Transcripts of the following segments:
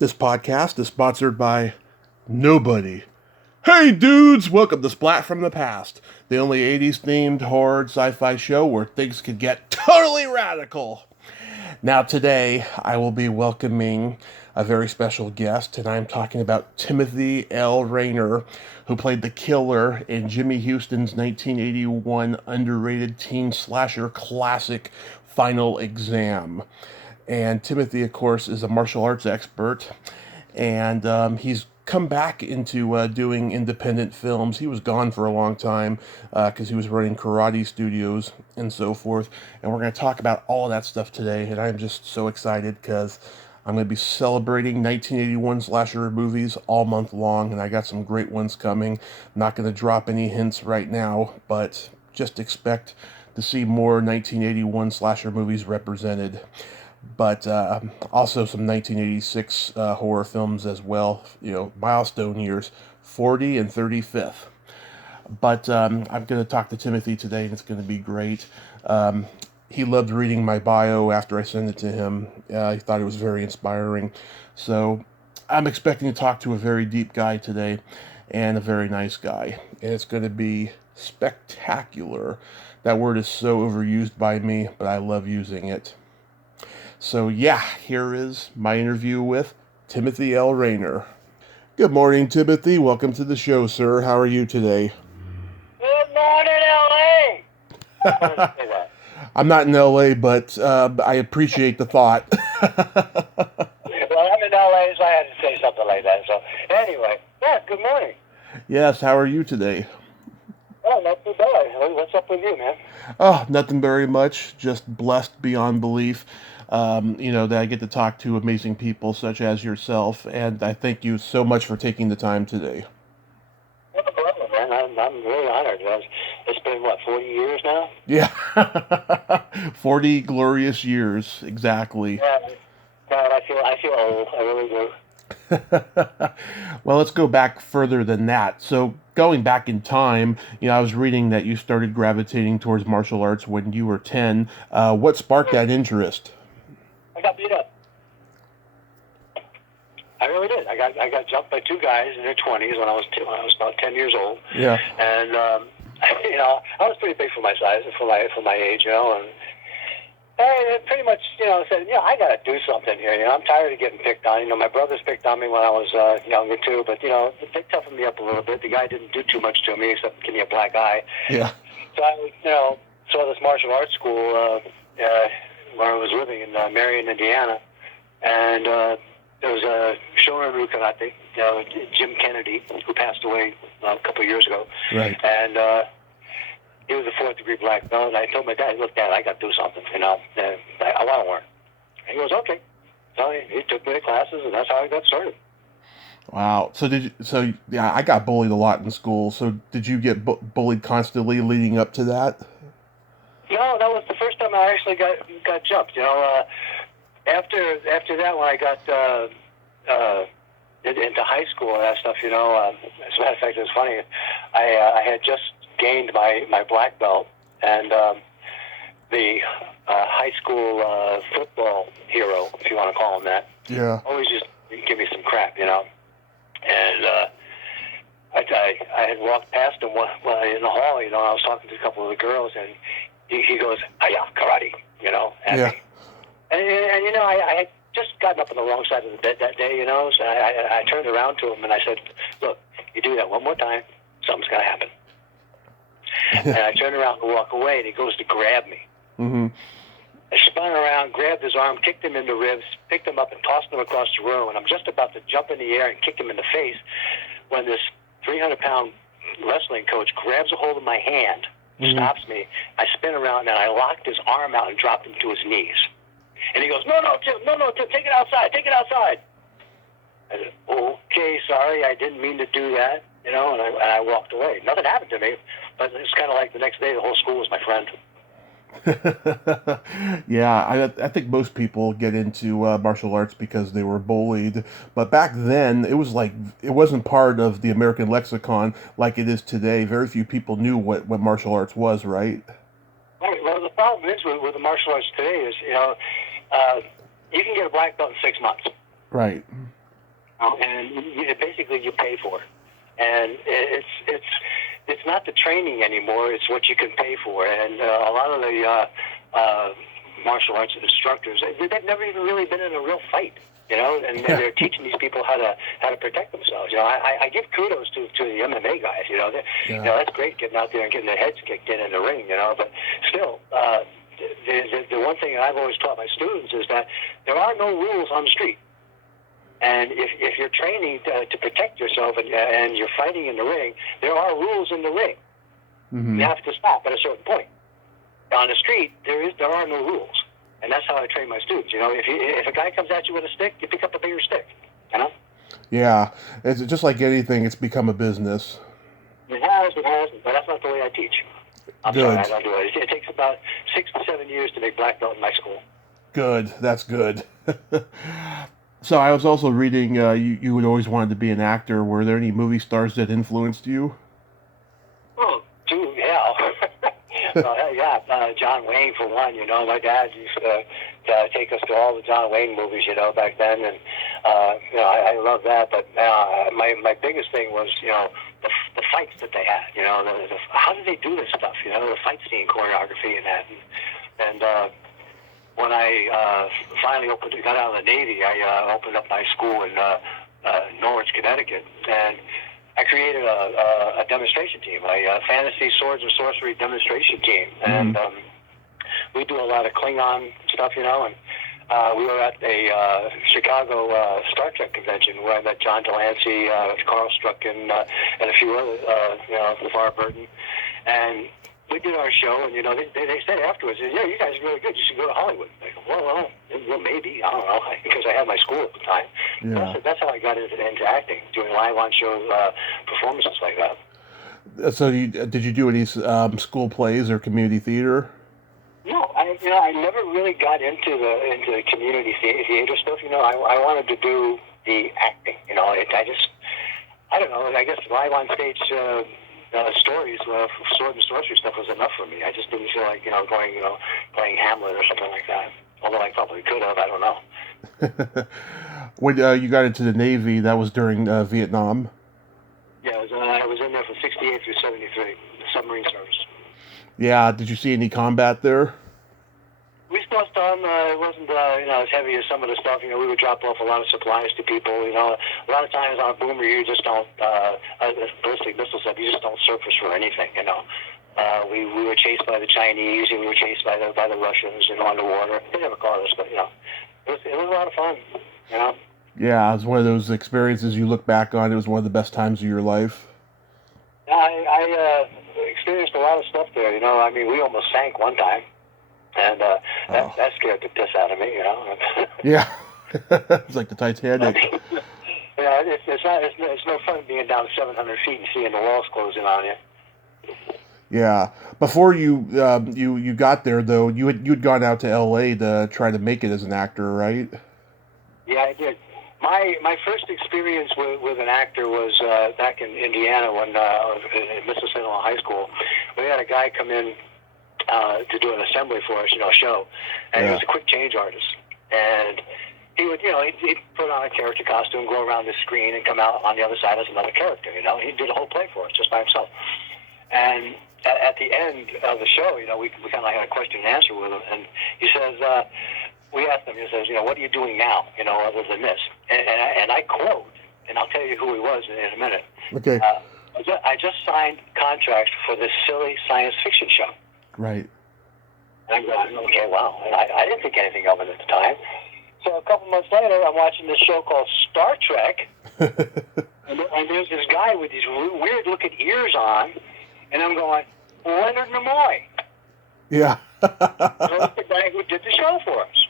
This podcast is sponsored by nobody. Hey dudes, welcome to Splat from the Past, the only 80s themed horror sci-fi show where things can get totally radical. Now today, I will be welcoming a very special guest, and I'm talking about Timothy L Raynor, who played the killer in Jimmy Houston's 1981 underrated teen slasher classic, Final Exam. And Timothy, of course, is a martial arts expert, and he's come back into doing independent films. He was gone for a long time because he was running karate studios and so forth. And we're going to talk about all of that stuff today. And I'm just so excited because I'm going to be celebrating 1981 slasher movies all month long, and I got some great ones coming. I'm not going to drop any hints right now, but just expect to see more 1981 slasher movies represented. But also some 1986 horror films as well, milestone years, 40 and 35th. But I'm going to talk to Timothy today, and it's going to be great. He loved reading my bio after I sent it to him. He thought it was very inspiring. So I'm expecting to talk to a very deep guy today, and a very nice guy. And it's going to be spectacular. That word is so overused by me, but I love using it. So yeah, here is my interview with Timothy L Raynor. Good morning, Timothy. Welcome to the show, sir. How are you today? Good morning, L.A. I'm not in LA, but I appreciate the thought. Well, I'm in L.A., so I had to say something like that. So anyway, yeah, good morning. Yes, how are you today? Oh, not too bad. What's up with you, man? Oh, nothing very much. Just blessed beyond belief. That I get to talk to amazing people such as yourself, and I thank you so much for taking the time today. No problem, man. I'm really honored. It's been, 40 years now? Yeah. 40 glorious years, exactly. Yeah, God, I feel old. I really do. Well, let's go back further than that. So, going back in time, I was reading that you started gravitating towards martial arts when you were 10. What sparked that interest? I got beat up. I really did. I got jumped by two guys in their 20s when I was about 10 years old. Yeah. And I was pretty big for my size and for my age, and I pretty much said, I got to do something here. I'm tired of getting picked on. My brothers picked on me when I was younger too, but they toughened me up a little bit. The guy didn't do too much to me except give me a black eye. Yeah. So I saw this martial arts school where I was living in Marion, Indiana, and there was a Shorin Karate, Jim Kennedy, who passed away a couple of years ago. Right. And he was a fourth-degree black belt, and I told my dad, look, Dad, I got to do something, I want to learn. And he goes, okay. So he took me to classes, and that's how I got started. Wow. So I got bullied a lot in school. So did you get bullied constantly leading up to that? No, that was the first time I actually got jumped. After that, when I got into high school and that stuff, as a matter of fact, it was funny. I had just gained my black belt, and the high school football hero, if you want to call him that, always just give me some crap, And I had walked past him in the hall, I was talking to a couple of the girls, and he goes, "Hiya, karate," at me. And I had just gotten up on the wrong side of the bed that day, so I turned around to him and I said, "Look, you do that one more time, something's going to happen." And I turned around to walk away, and he goes to grab me. Mm-hmm. I spun around, grabbed his arm, kicked him in the ribs, picked him up and tossed him across the room, and I'm just about to jump in the air and kick him in the face when this 300-pound wrestling coach grabs a hold of my hand, stops me. I spin around, and I locked his arm out and dropped him to his knees. And he goes, no, Tim, take it outside. I said, okay, sorry, I didn't mean to do that, and I walked away. Nothing happened to me, but it's kind of like the next day the whole school was my friend. Yeah, I think most people get into martial arts because they were bullied. But back then, it wasn't part of the American lexicon like it is today. Very few people knew what martial arts was, right? Right. Well, the problem is with the martial arts today is, you can get a black belt in 6 months. Right. And basically you pay for it. And it's not the training anymore. It's what you can pay for. And a lot of the martial arts instructors, they've never even really been in a real fight, and they're teaching these people how to protect themselves. I give kudos to the MMA guys. That's great getting out there and getting their heads kicked in the ring. But still, the one thing I've always taught my students is that there are no rules on the street. And if you're training to protect yourself and you're fighting in the ring, there are rules in the ring. Mm-hmm. You have to stop at a certain point. On the street, there are no rules, and that's how I train my students. If a guy comes at you with a stick, you pick up a bigger stick. Yeah, it's just like anything. It's become a business. It has, but that's not the way I teach. I'm good. Sorry, I don't do it. It takes about 6 to 7 years to make black belt in my school. Good, that's good. So I was also reading you had always wanted to be an actor. Were there any movie stars that influenced you? Oh, dude, yeah. John Wayne for one. My dad used to take us to all the John Wayne movies, back then, and I love that. But my biggest thing was, the fights that they had. How did they do this stuff? The fight scene choreography and that, and when I finally got out of the Navy, I opened up my school in Norwich, Connecticut, and I created a demonstration team, a fantasy swords and sorcery demonstration team, and we do a lot of Klingon stuff, and we were at a Chicago Star Trek convention where I met John Delancey, Carl Strucken, and a few other, LeVar Burton, and we did our show, and they said afterwards, "Yeah, you guys are really good. You should go to Hollywood." I go, well, maybe, I don't know, because I had my school at the time. Yeah. That's how I got into acting, doing live on show performances like that. So, did you do any school plays or community theater? No, I never really got into the community theater stuff. I wanted to do the acting. I don't know. I guess live on stage. Stories, sword and sorcery stuff was enough for me. I just didn't feel like, going, playing Hamlet or something like that. Although I probably could have, I don't know. When you got into the Navy, that was during Vietnam? Yeah, I was in there from 68 through 73, the submarine service. Yeah, did you see any combat there? We saw some. It wasn't, as heavy as some of the stuff. We would drop off a lot of supplies to people. A lot of times on a boomer, you just don't, ballistic missile stuff, you just don't surface for anything, We were chased by the Chinese, and we were chased by the Russians, underwater. They never caught us, but, it was a lot of fun, Yeah, it was one of those experiences you look back on. It was one of the best times of your life. I experienced a lot of stuff there, we almost sank one time. And that scared the piss out of me, Yeah, it's like the Titanic. It's no fun being down 700 feet and seeing the walls closing on you. Yeah. Before you got there, though, you'd gone out to L.A. to try to make it as an actor, right? Yeah, I did. My first experience with an actor was back in Indiana when I was in Mississippi High School. We had a guy come in to do an assembly for us, show. And he was a quick change artist. And he would, he'd put on a character costume, go around the screen, and come out on the other side as another character, He did a whole play for us just by himself. And at the end of the show, we kind of had a question and answer with him. And he says, we asked him, he says, what are you doing now, other than this? And I quote, and I'll tell you who he was in a minute. Okay. I just signed contracts for this silly science fiction show. Right. And I'm going, okay, wow. And I didn't think anything of it at the time. So a couple months later, I'm watching this show called Star Trek. and there's this guy with these weird-looking ears on. And I'm going, Leonard Nimoy. Yeah. That's the guy who did the show for us.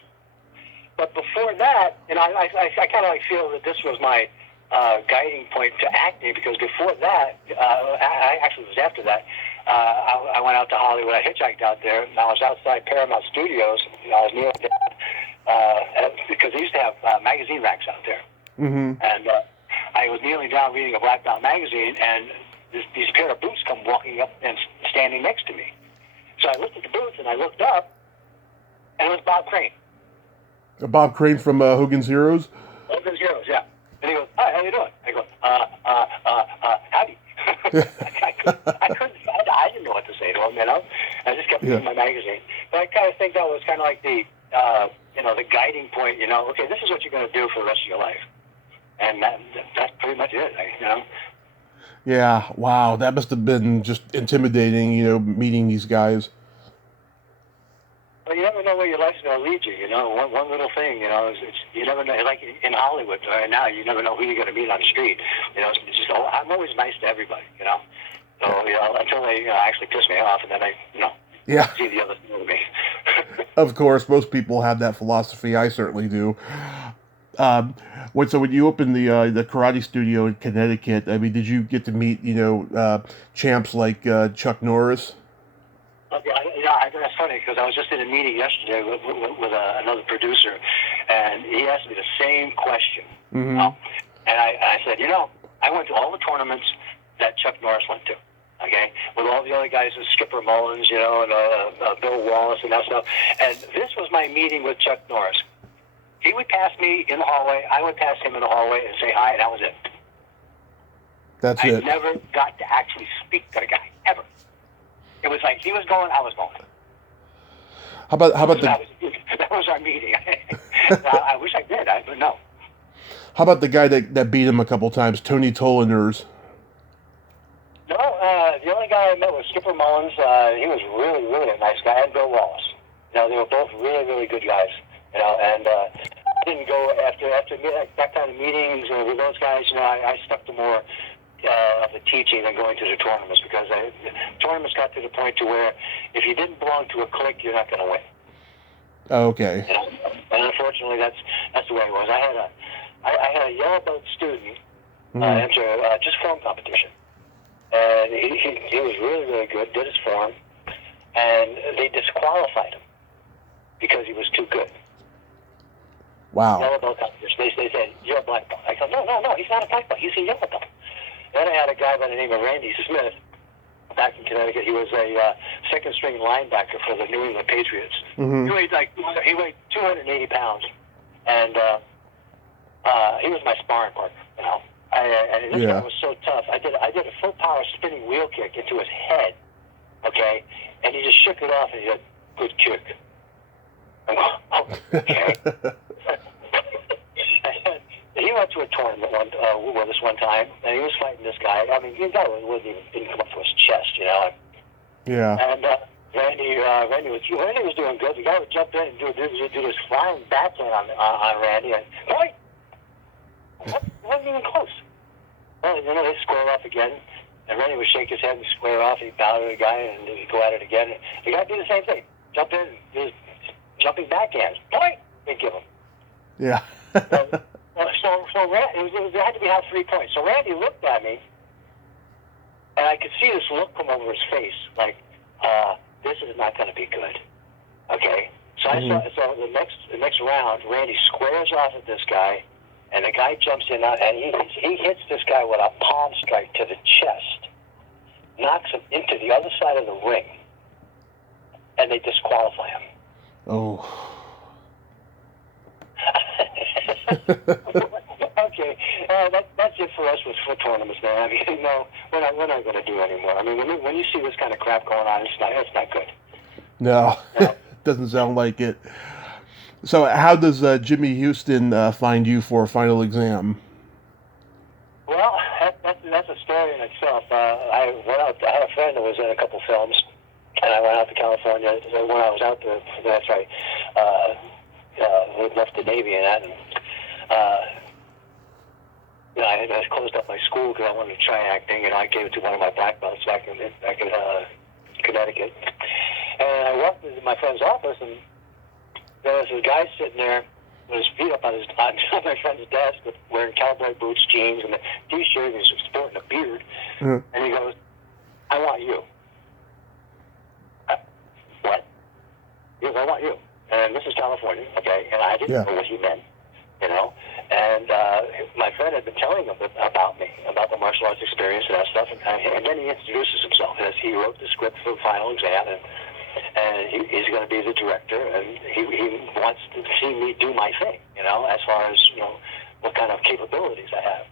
But before that, and I kind of feel that this was my guiding point to acting, because before that, actually it was after that, I went out to Hollywood. I hitchhiked out there, and I was outside Paramount Studios. I was kneeling down because they used to have magazine racks out there. Mm-hmm. And I was kneeling down reading a black belt magazine, and these pair of boots come walking up and standing next to me. So I looked at the boots, and I looked up, and it was Bob Crane. Bob Crane from Hogan's Heroes? Hogan's Heroes, yeah. And he goes, "Hi, how you doing?" I go, howdy. I didn't know what to say to him, you know. I just kept reading my magazine. But I kind of think that was kind of like the, the guiding point, you know. Okay, this is what you're going to do for the rest of your life. And that's pretty much it, you know. Yeah, wow, that must have been just intimidating, meeting these guys. Well, you never know where your life's going to lead you, you know. One little thing, you know, you never know. Like in Hollywood right now, you never know who you're going to meet on the street. You know, it's just, I'm always nice to everybody, you know. So, until they actually piss me off, and then I, see the other side of me. Of course, most people have that philosophy. I certainly do. So when you opened the karate studio in Connecticut, I mean, did you get to meet champs like Chuck Norris? That's funny because I was just in a meeting yesterday with another producer, and he asked me the same question. Mm-hmm. And I said, I went to all the tournaments that Chuck Norris went to. Okay, with all the other guys, Skipper Mullins, and Bill Wallace and that stuff. And this was my meeting with Chuck Norris. He would pass me in the hallway. I would pass him in the hallway and say hi, and that was it. That's I it. never got to actually speak to the guy ever. It was like he was going, I was going. How about that was our meeting. I wish I did, but no. How about the guy that beat him a couple times, Tony Tolaners? No, the only guy I met was Skipper Mullins. He was really, really a nice guy, and Bill Wallace. They were both really, really good guys. And I didn't go after that kind of meetings with those guys. I stuck to more of the teaching than going to the tournaments because tournaments got to the point to where if you didn't belong to a clique, you're not going to win. Okay. And unfortunately, that's the way it was. I had a yellow belt student enter just form competition, and he was really, really good. Did his form, and they disqualified him because he was too good. Wow. Yellow belt competition. They said, "You're a black belt." I said, No, he's not a black belt. He's a yellow belt. Then I had a guy by the name of Randy Smith back in Connecticut. He was a second string linebacker for the New England Patriots. Mm-hmm. He weighed 280 pounds, and he was my sparring partner. And this guy was so tough. I did a full power spinning wheel kick into his head. Okay, and he just shook it off and he said, "Good kick." I'm going, "Oh, okay." He went to a tournament with us one time, and he was fighting this guy. I mean, the guy didn't come up to his chest, Yeah. And Randy was doing good. The guy would jump in and do this flying backhand on Randy, and boy, it wasn't even close. Well, they square off again, and Randy would shake his head and square off. He'd bow to the guy, and he'd go at it again. And the guy would do the same thing. Jump in, do his jumping backhands. Boy, they'd give him. Yeah. So there had to be out 3 points. So Randy looked at me, and I could see this look come over his face, like, this is not going to be good. Okay? So so the next round, Randy squares off at this guy, and the guy jumps in, and he hits this guy with a palm strike to the chest, knocks him into the other side of the ring, and they disqualify him. Oh. Okay, that's it for us with foot tournaments, man. I mean, we're not going to do anymore. I mean, when you see this kind of crap going on, it's not good. No, doesn't sound like it. So, how does Jimmy Houston find you for a final exam? Well, that's a story in itself. I had a friend that was in a couple films, and I went out to California when I was out there. That's right. We left the Navy and that, and I closed up my school because I wanted to try acting, and I gave it to one of my black belts back in Connecticut. And I walked into my friend's office, and there was this guy sitting there with his feet up on my friend's desk, wearing cowboy boots, jeans, and a T-shirt, and he's sporting a beard. Mm-hmm. And he goes, "I want you." What? He goes, "I want you." And this is California, okay? And I didn't know what he meant, And my friend had been telling him about me, about the martial arts experience and that stuff. And then he introduces himself as he wrote the script for the final exam, and he's going to be the director, and he wants to see me do my thing, as far as what kind of capabilities I have.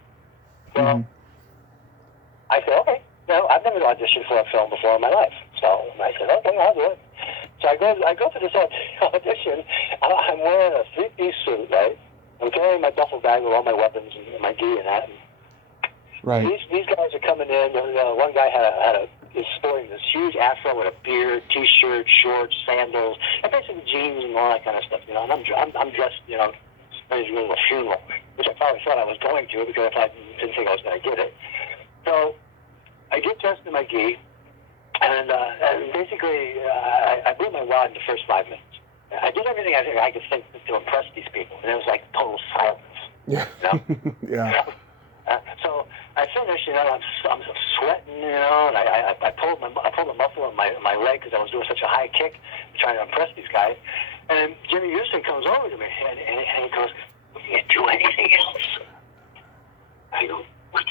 Well, I said, okay. No, I've never auditioned for a film before in my life. So I said, okay, I'll do it. So I go to this audition. I'm wearing a three-piece suit, right? I'm carrying my duffel bag with all my weapons and my gi and that. Right. These guys are coming in. One guy is sporting this huge afro with a beard, t-shirt, shorts, sandals, and basically jeans and all that kind of stuff. You know, and I'm dressed, you know, ready to go to a funeral, which I probably thought I was going to because I didn't think I was going to get it. So I get dressed in my gi, and basically I blew my wad in the first 5 minutes. I did everything I could think to impress these people, and it was like total silence. Yeah. You know? Yeah. So I finished, you know, I'm sweating, you know, and I pulled the muscle on my leg because I was doing such a high kick, trying to impress these guys. And Jimmy Houston comes over to me and he goes, "We can't do anything else." I go, "What?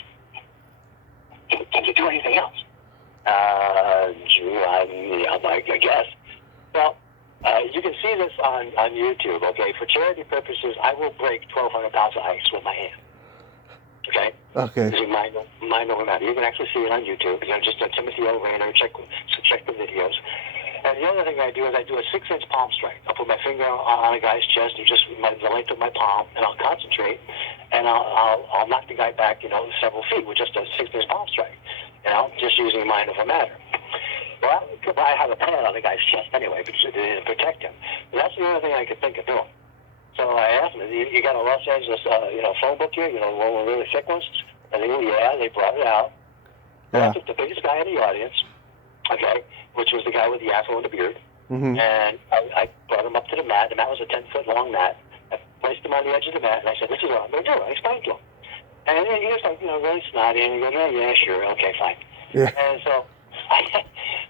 Can you do anything else?" I guess. Well, you can see this on YouTube. Okay, for charity purposes, I will break 1,200 pounds of ice with my hand. Okay. Okay. This is mind over matter. You can actually see it on YouTube. You know, just Timothy L Raynor. Check the videos. And the other thing I do is I do a 6-inch palm strike. I'll put my finger on a guy's chest, or just the length of my palm, and I'll concentrate, and I'll knock the guy back, you know, several feet with just a 6-inch palm strike. You know, just using mind over matter. Well, I have a pad on the guy's chest anyway, because to protect him. But that's the only thing I could think of doing. So I asked them, "You got a Los Angeles, phone book here? You know, one of the really thick ones?" And they go, "Yeah." They brought it out. Yeah. I took the biggest guy in the audience, okay, which was the guy with the afro and the beard. Mm-hmm. And I brought him up to the mat. The mat was a 10-foot long mat. I placed him on the edge of the mat, and I said, "This is what I'm going to do." I explained to him. And he was like, you know, really snotty, and he goes, "Oh, yeah, sure, okay, fine." Yeah. And so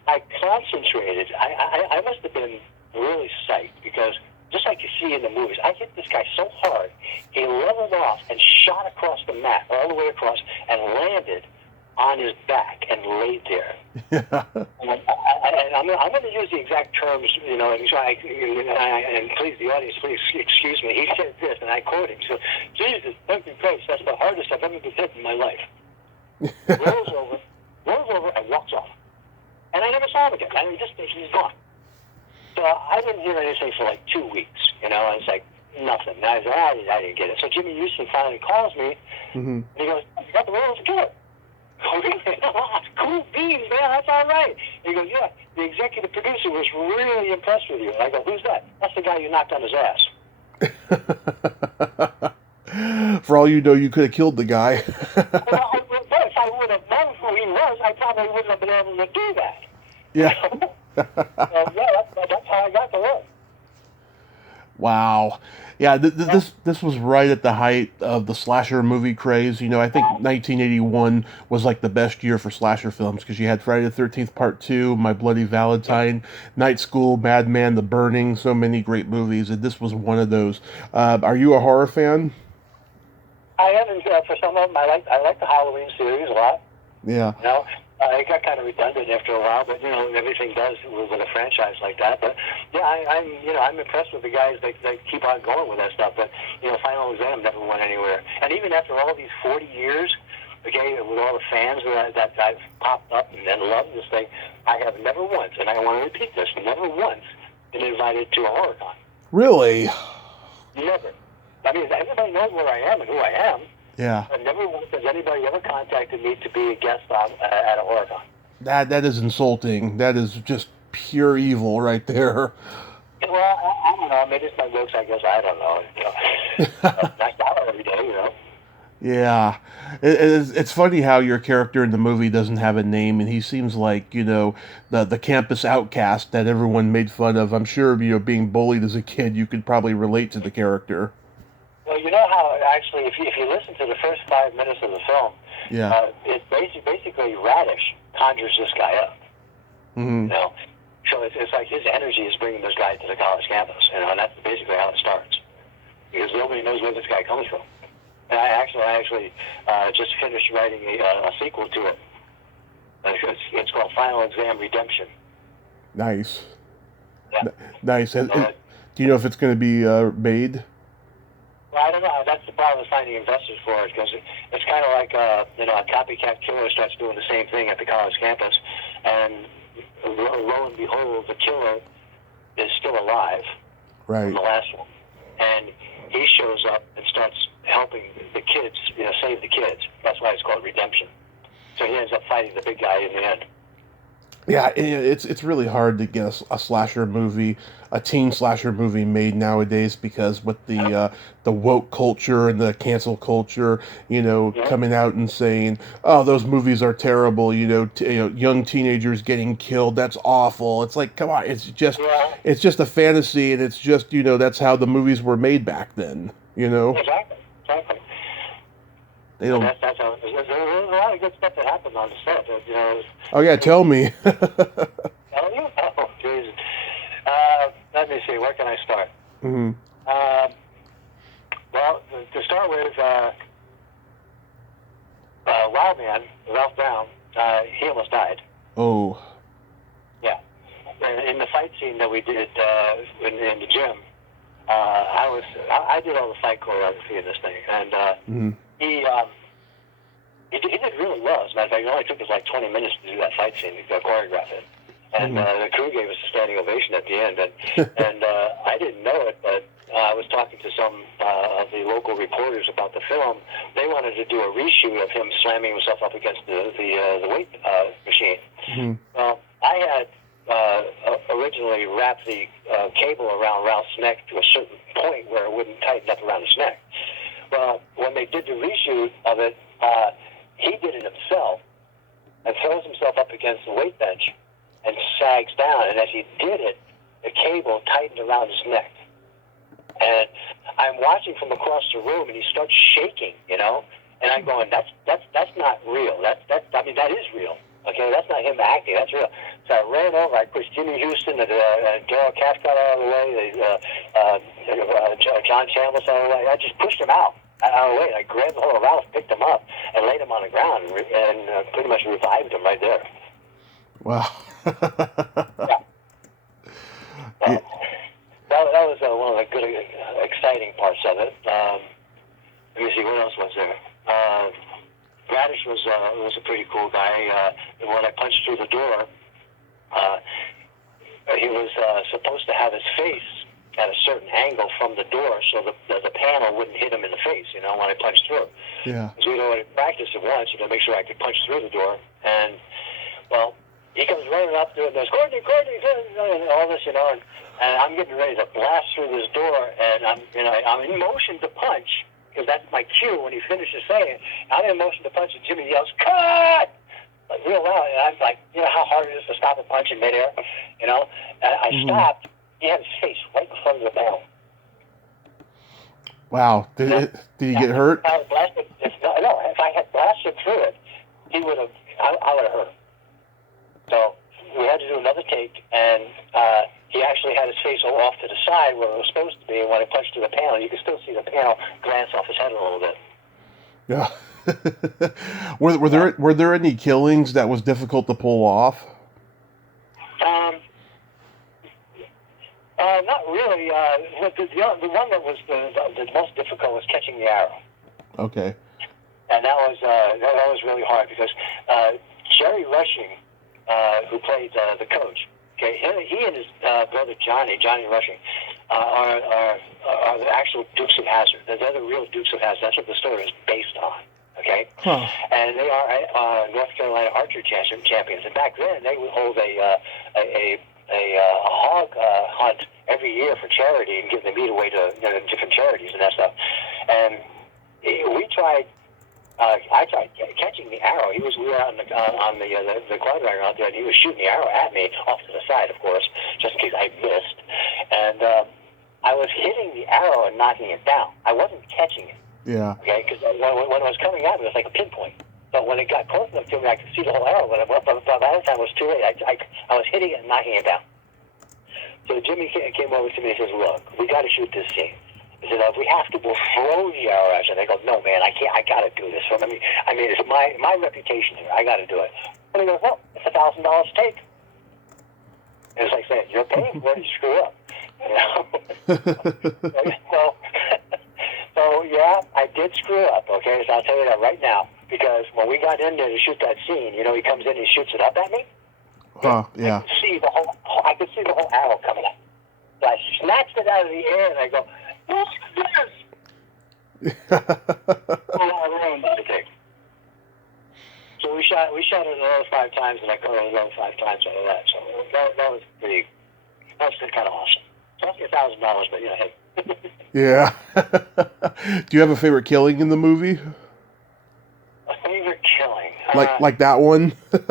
I concentrated. I must have been really psyched because just like you see in the movies, I hit this guy so hard, he leveled off and shot across the mat, all the way across, and landed on his back and laid there. Yeah. And I'm going to use the exact terms, you know, and please, the audience, please excuse me. He said this, and I quote him. So, "Jesus, thank you, Christ, that's the hardest I've ever been hit in my life." rolls over, and walks off. And I never saw him again. I mean, he's gone. So I didn't hear anything for like 2 weeks, you know, and it's like nothing. And I said, I didn't get it. So Jimmy Houston finally calls me, and he goes, "You got the role to do it." "Cool beans, man, that's all right." And he goes, "Yeah, the executive producer was really impressed with you." And I go, "Who's that?" "That's the guy you knocked on his ass." For all you know, you could have killed the guy. Well, if I would have known who he was, I probably wouldn't have been able to do that. Yeah. So, yeah, that's how I got the role. Wow. Yeah, this was right at the height of the slasher movie craze. You know, I think 1981 was like the best year for slasher films because you had Friday the 13th Part 2, My Bloody Valentine, Night School, Madman, The Burning, so many great movies, and this was one of those. Are you a horror fan? I am, for some of them, I like the Halloween series a lot. Yeah. You know, it got kind of redundant after a while, but you know, everything does with a franchise like that. But yeah, I'm impressed with the guys that keep on going with that stuff. But you know, Final Exam never went anywhere, and even after all these 40 years, okay, with all the fans that I've popped up and then loved this thing, I have never once, and I want to repeat this, never once been invited to a horror con. Really? Never. I mean, everybody knows where I am and who I am. Yeah. And never once has anybody ever contacted me to be a guest at a horror con. That is insulting. That is just pure evil right there. Well, I don't know. Maybe it's my looks, I guess. I don't know. You know. Nice dollar every day, you know. Yeah. It's funny how your character in the movie doesn't have a name, and he seems like, you know, the campus outcast that everyone made fun of. I'm sure, you know, being bullied as a kid, you could probably relate to the character. Well, you know how, actually, if you listen to the first 5 minutes of the film, Yeah. it basically Radish conjures this guy up. Mm-hmm. You know? So it's like his energy is bringing this guy to the college campus, you know, and that's basically how it starts. Because nobody knows where this guy comes from. And I actually just finished writing a sequel to it. It's called Final Exam Redemption. Nice. Yeah. Nice. Do you know if it's going to be made? Well, I don't know. That's the problem with finding investors for it because it's kind of like a copycat killer starts doing the same thing at the college campus, and lo and behold, the killer is still alive. Right. From the last one, and he shows up and starts helping the kids, save the kids. That's why it's called redemption. So he ends up fighting the big guy in the end. Yeah, it's really hard to get a slasher movie, a teen slasher movie made nowadays because with the woke culture and the cancel culture, coming out and saying, "Oh, those movies are terrible," young teenagers getting killed, that's awful. It's like, come on, it's just a fantasy, and it's just that's how the movies were made back then. Exactly. They don't. That's how. There's a lot of good stuff that happened on the set. Oh yeah, tell me. Tell you? Oh, Jesus. Let me see. Where can I start? Mm-hmm. Well, to start with, Wildman, Ralph Brown, he almost died. Oh. Yeah. In the fight scene that we did in the gym, I did all the fight choreography in this thing, and he did really well. As a matter of fact, it only took us like 20 minutes to do that fight scene, to choreograph it. And the crew gave us a standing ovation at the end. And I didn't know it, but I was talking to some of the local reporters about the film. They wanted to do a reshoot of him slamming himself up against the weight machine. Mm-hmm. Well, I had originally wrapped the cable around Ralph's neck to a certain point where it wouldn't tighten up around his neck. Well, when they did the reshoot of it, he did it himself and throws himself up against the weight bench and sags down. And as he did it, the cable tightened around his neck. And I'm watching from across the room, and he starts shaking, And I'm going, that's not real. That is real. Okay, that's not him acting. That's real. So I ran over. I pushed Jimmy Houston and Daryl Cathcart out of the way. John Chambliss out of the way. I just pushed him out of the way. I grabbed the whole Ralph, picked him up, and laid him on the ground, and pretty much revived him right there. Wow. Yeah. That was one of the good, exciting parts of it. Let me see, what else was there? Radish was a pretty cool guy. When I punched through the door, he was supposed to have his face at a certain angle from the door, so the panel wouldn't hit him in the face, when I punched through. Yeah. Because we'd already practiced it once, to make sure I could punch through the door. And, well, he comes running up to it and goes, Courtney, and all this, and I'm getting ready to blast through this door, and I'm in motion to punch, because that's my cue when he finishes saying it. I'm in motion to punch, and Jimmy yells, cut! Like, real loud, and I'm like, how hard it is to stop a punch in midair, And I stopped. He had his face right in front of the panel. Wow. Did he get hurt? If I had blasted through it, I would have hurt. So we had to do another take, and he actually had his face off to the side where it was supposed to be, and when I punched through the panel, you could still see the panel glance off his head a little bit. Yeah. Were there any killings that was difficult to pull off? Not really. The one that was the most difficult was catching the arrow. Okay. And that was really hard because Jerry Rushing, who played the coach, okay, he and his brother Johnny Rushing, are the actual Dukes of Hazzard. They're the real Dukes of Hazzard. That's what the story is based on. Okay. Huh. And they are North Carolina archery champions. And back then, they would hold a hog hunt every year for charity and give the meat away to different charities and that stuff. And we tried. I tried catching the arrow. We were on the quadrilateral out there, and he was shooting the arrow at me off to the side, of course, just in case I missed. And I was hitting the arrow and knocking it down. I wasn't catching it. Yeah. Okay, because when it was coming at me, it was like a pinpoint. But when it got close enough to me, I could see the whole arrow. But by that time, it was too late. I was hitting it and knocking it down. So Jimmy came over to me and says, "Look, we got to shoot this scene." He said, "If we have to, we'll throw the arrow at you." And I go, "No, man, I can't. I got to do this. I mean, it's my reputation here. I got to do it." And he goes, "Well, it's $1,000 a take." And it's like saying, "You're paying for it, you screw up." So So, yeah, I did screw up, okay? So I'll tell you that right now. Because when we got in there to shoot that scene, you know, he comes in and he shoots it up at me. Huh, yeah. I could see the whole arrow coming out. So I snatched it out of the air and I go, what's this? So we shot it another 5 times and I cut it another 5 times out of that. So that was kind of awesome. It cost me $1,000, but you know, hey. Yeah. Do you have a favorite killing in the movie? A favorite killing? Like that one? Well,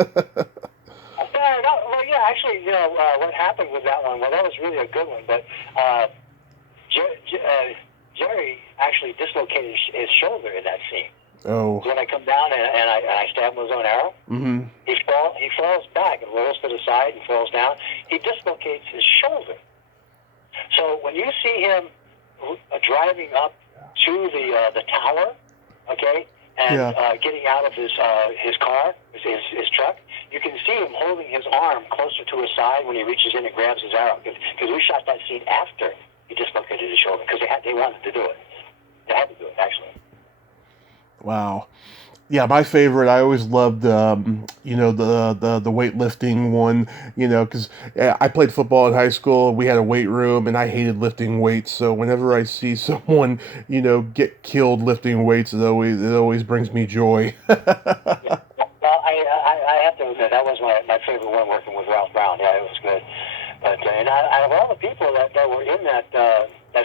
yeah, actually, you know, what happened with that one, well, that was really a good one, but Jerry actually dislocated his shoulder in that scene. Oh. So when I come down and I stab him with his own arrow, he falls back and rolls to the side and falls down. He dislocates his shoulder. So when you see him driving up to the tower, okay, and getting out of his car, his truck, you can see him holding his arm closer to his side when he reaches in and grabs his arrow. Because we shot that scene after he dislocated his shoulder because they wanted to do it. They had to do it, actually. Wow. Yeah, my favorite, I always loved, you know, the weightlifting one, you know, because I played football in high school. We had a weight room, and I hated lifting weights. So whenever I see someone, you know, get killed lifting weights, it always brings me joy. Yeah. Well, I have to admit, that was my favorite one, working with Ralph Brown. Yeah, it was good. But and out of all the people that were in that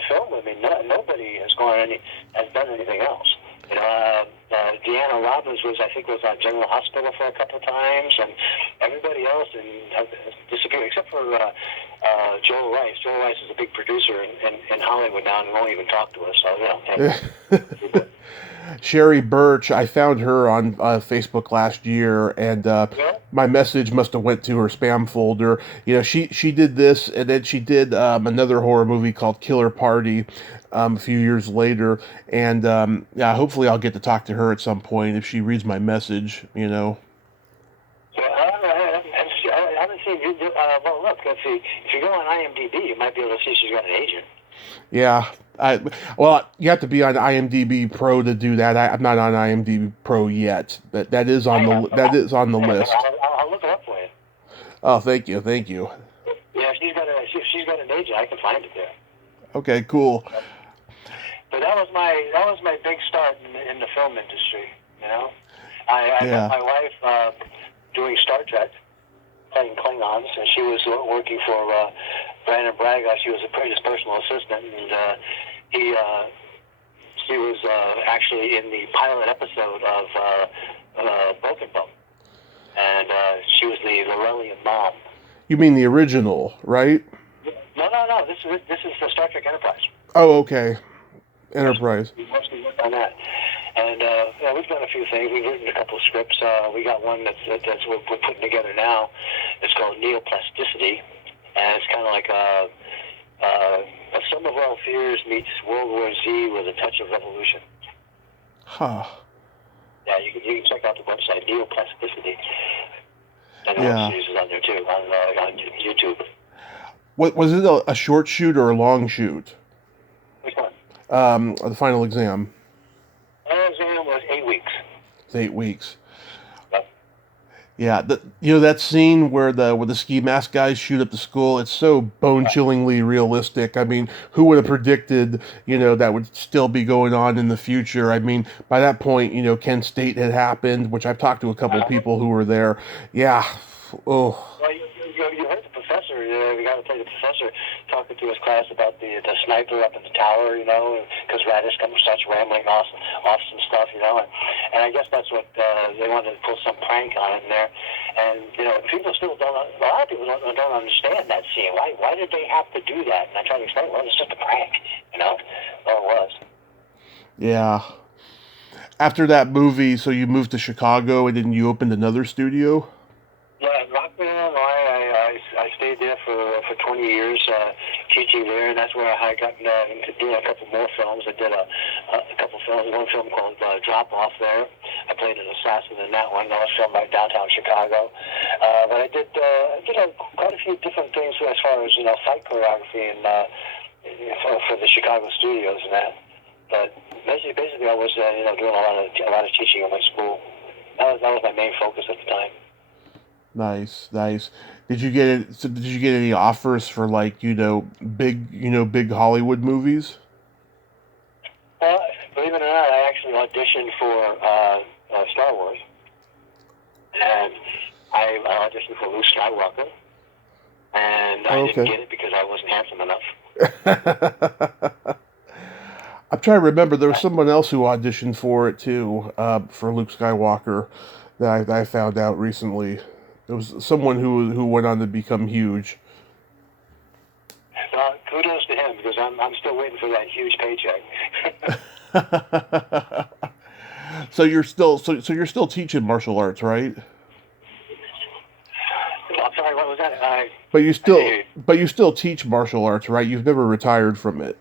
film with me, nobody has done anything else. You know, Deanna Robbins was on General Hospital for a couple of times, and everybody else has disappeared except for Joel Rice. Joel Rice is a big producer in Hollywood now and won't even talk to us. So, you know. Sherry Birch, I found her on Facebook last year, and my message must have went to her spam folder. You know, she did this, and then she did another horror movie called Killer Party a few years later, and yeah, hopefully I'll get to talk to her at some point if she reads my message. You know. Yeah, I haven't seen you. Well, look, let's see. If you go on IMDb, you might be able to see she's got an agent. Yeah, well, you have to be on IMDb Pro to do that. I'm not on IMDb Pro yet, but that is on the list. I'll look it up for you. Oh, thank you. Yeah, if she's got an agent, I can find it there. Okay, cool. But that was my big start in the film industry. You know, I met my wife doing Star Trek, playing Klingons, and she was working for Brandon Braga. She was his personal assistant, and she was actually in the pilot episode of Broken Bow, and she was the Lorellian mom. You mean the original, right? No. This is the Star Trek Enterprise. Oh, okay. Enterprise. We mostly worked on that. And we've done a few things. We've written a couple of scripts. We got one that's we're putting together now. It's called Neoplasticity, and it's kind of like a Sum of All Fears meets World War Z with a touch of revolution. Huh. Yeah, you can check out the website Neoplasticity. And the yeah. web series is on there too on YouTube. What was it? A short shoot or a long shoot? Which one? The final exam. Exam was 8 weeks. It's 8 weeks. Yep. Yeah, that scene where the ski mask guys shoot up the school, it's so bone-chillingly realistic. I mean, who would have predicted, that would still be going on in the future? I mean, by that point, Kent State had happened, which I've talked to a couple of people who were there. Yeah. Oh. Well, you heard the professor, the guy who played the professor, talking to his class about the sniper up in the tower, because Radish starts rambling off some stuff, and I guess that's what they wanted to pull some prank on it in there, and people still don't. A lot of people don't understand that scene. Why did they have to do that? And I try to explain, well, it's just a prank, Well, it was. Yeah. After that movie, so you moved to Chicago, and then you opened another studio. Yeah, in Rockville, Illinois, I stayed there for 20 years teaching there, and that's where I got into doing a couple more films. I did a couple films, one film called Drop Off there. I played an assassin in that one. That was filmed by downtown Chicago. But I did quite a few different things as far as, fight choreography and for the Chicago studios and that. But basically, I was doing a lot of teaching in my school. That was my main focus at the time. Nice, nice. Did you get it? So did you get any offers for like big Hollywood movies? Well, believe it or not, I actually auditioned for Star Wars, and I auditioned for Luke Skywalker, and I didn't get it because I wasn't handsome enough. I'm trying to remember. There was someone else who auditioned for it too, for Luke Skywalker, that I found out recently. It was someone who went on to become huge. Well, kudos to him because I'm still waiting for that huge paycheck. So you're still teaching martial arts, right? I'm sorry, what was that? But you still teach martial arts, right? You've never retired from it.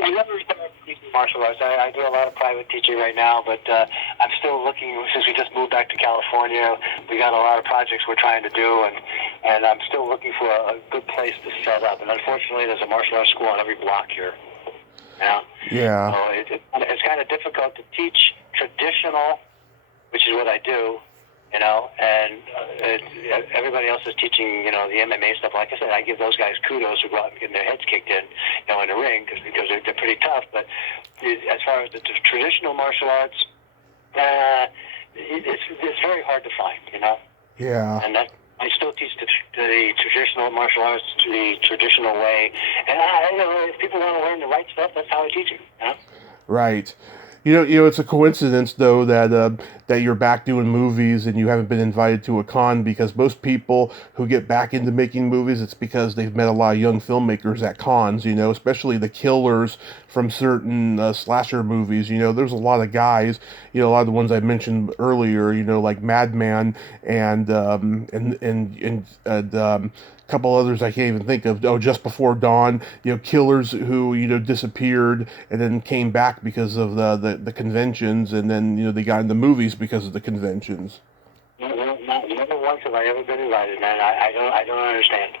I never retired from teaching martial arts. I do a lot of private teaching right now, but I'm still looking, since we just moved back to California, we got a lot of projects we're trying to do, and I'm still looking for a good place to set up. And unfortunately, there's a martial arts school on every block here. Yeah. So it's kind of difficult to teach traditional, which is what I do, and everybody else is teaching, the MMA stuff. Like I said, I give those guys kudos who go out and get their heads kicked in the ring because they're pretty tough. But as far as the traditional martial arts, it's very hard to find, Yeah. And I still teach the traditional martial arts the traditional way. And if people want to learn the right stuff, that's how I teach them. Right. It's a coincidence though that you're back doing movies and you haven't been invited to a con, because most people who get back into making movies, it's because they've met a lot of young filmmakers at cons, especially the killers from certain slasher movies. There's a lot of guys, a lot of the ones I mentioned earlier, like Madman and a couple others I can't even think of. Oh, Just Before Dawn, killers who disappeared and then came back because of the conventions, and then they got into movies because of the conventions. Never once have I ever been invited, man. I don't understand.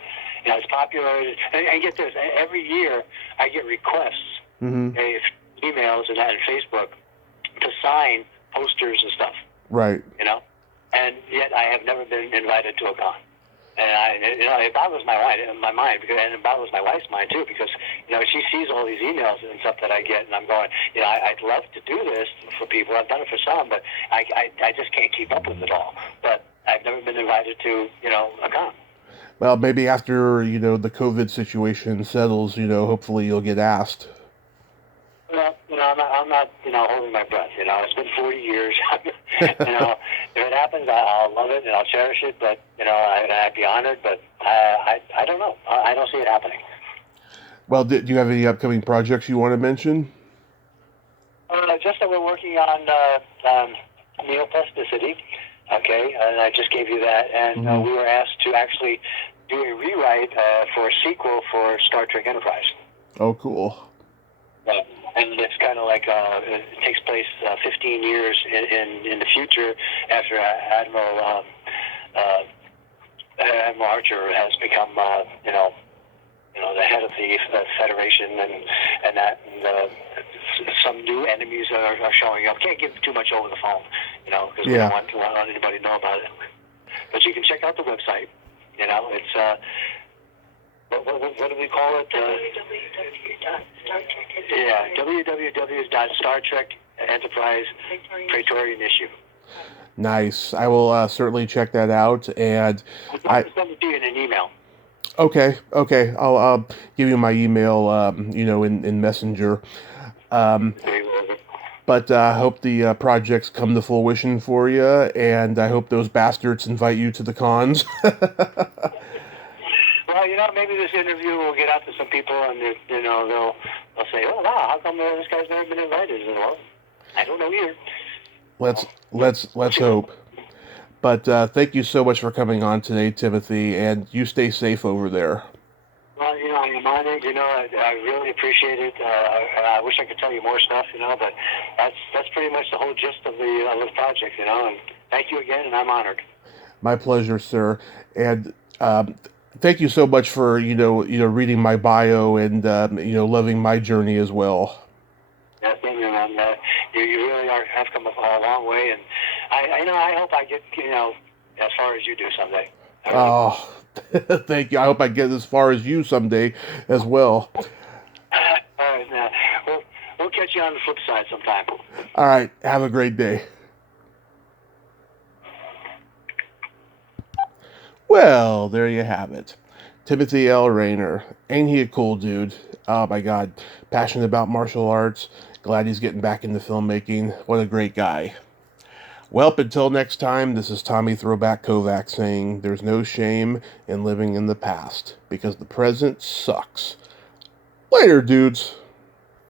It's popular, and get this, every year I get requests, emails and that, and Facebook, to sign posters and stuff. Right. And yet I have never been invited to a con. And it boggles my mind, and it boggles my wife's mind too, because she sees all these emails and stuff that I get, and I'm going, I'd love to do this for people. I've done it for some, but I just can't keep up with it all. But I've never been invited to a con. Well, maybe after the COVID situation settles, hopefully you'll get asked. Well, I'm not holding my breath. It's been 40 years. If it happens, I'll love it and I'll cherish it. But I'd be honored. But I don't know. I don't see it happening. Well, do you have any upcoming projects you want to mention? Just that we're working on neuroplasticity. Okay, and I just gave you that, and we were asked to actually do a rewrite for a sequel for Star Trek Enterprise. Oh, cool. And it's kind of like it takes place 15 years in the future after Admiral Archer has become the head of the Federation, and some new enemies are showing up. Can't give too much over the phone, because we don't want anybody to know about it. But you can check out the website. It's what do we call it? www.StarTrekEnterprise Praetorian Issue. Nice. I will certainly check that out, and I'll send it to you in an email. Okay. I'll give you my email, in Messenger. But I hope the projects come to fruition for you, and I hope those bastards invite you to the cons. Well, maybe this interview will get out to some people, and they'll say, "Oh, wow, how come this guy's never been invited?" Well, I don't know either. Let's hope. But thank you so much for coming on today, Timothy, and you stay safe over there. Well, I'm honored. I really appreciate it. I wish I could tell you more stuff, but that's pretty much the whole gist of the project, And thank you again, and I'm honored. My pleasure, sir. And thank you so much for reading my bio and loving my journey as well. Yeah, thank you. you really have come a long way, and I hope I get as far as you do someday. Oh, thank you. I hope I get as far as you someday as well. All right, now we'll catch you on the flip side sometime. All right, have a great day. Well, there you have it. Timothy L Raynor. Ain't he a cool dude? Oh my God. Passionate about martial arts. Glad he's getting back into filmmaking. What a great guy. Well, until next time, this is Tommy Throwback Kovac saying there's no shame in living in the past because the present sucks. Later, dudes.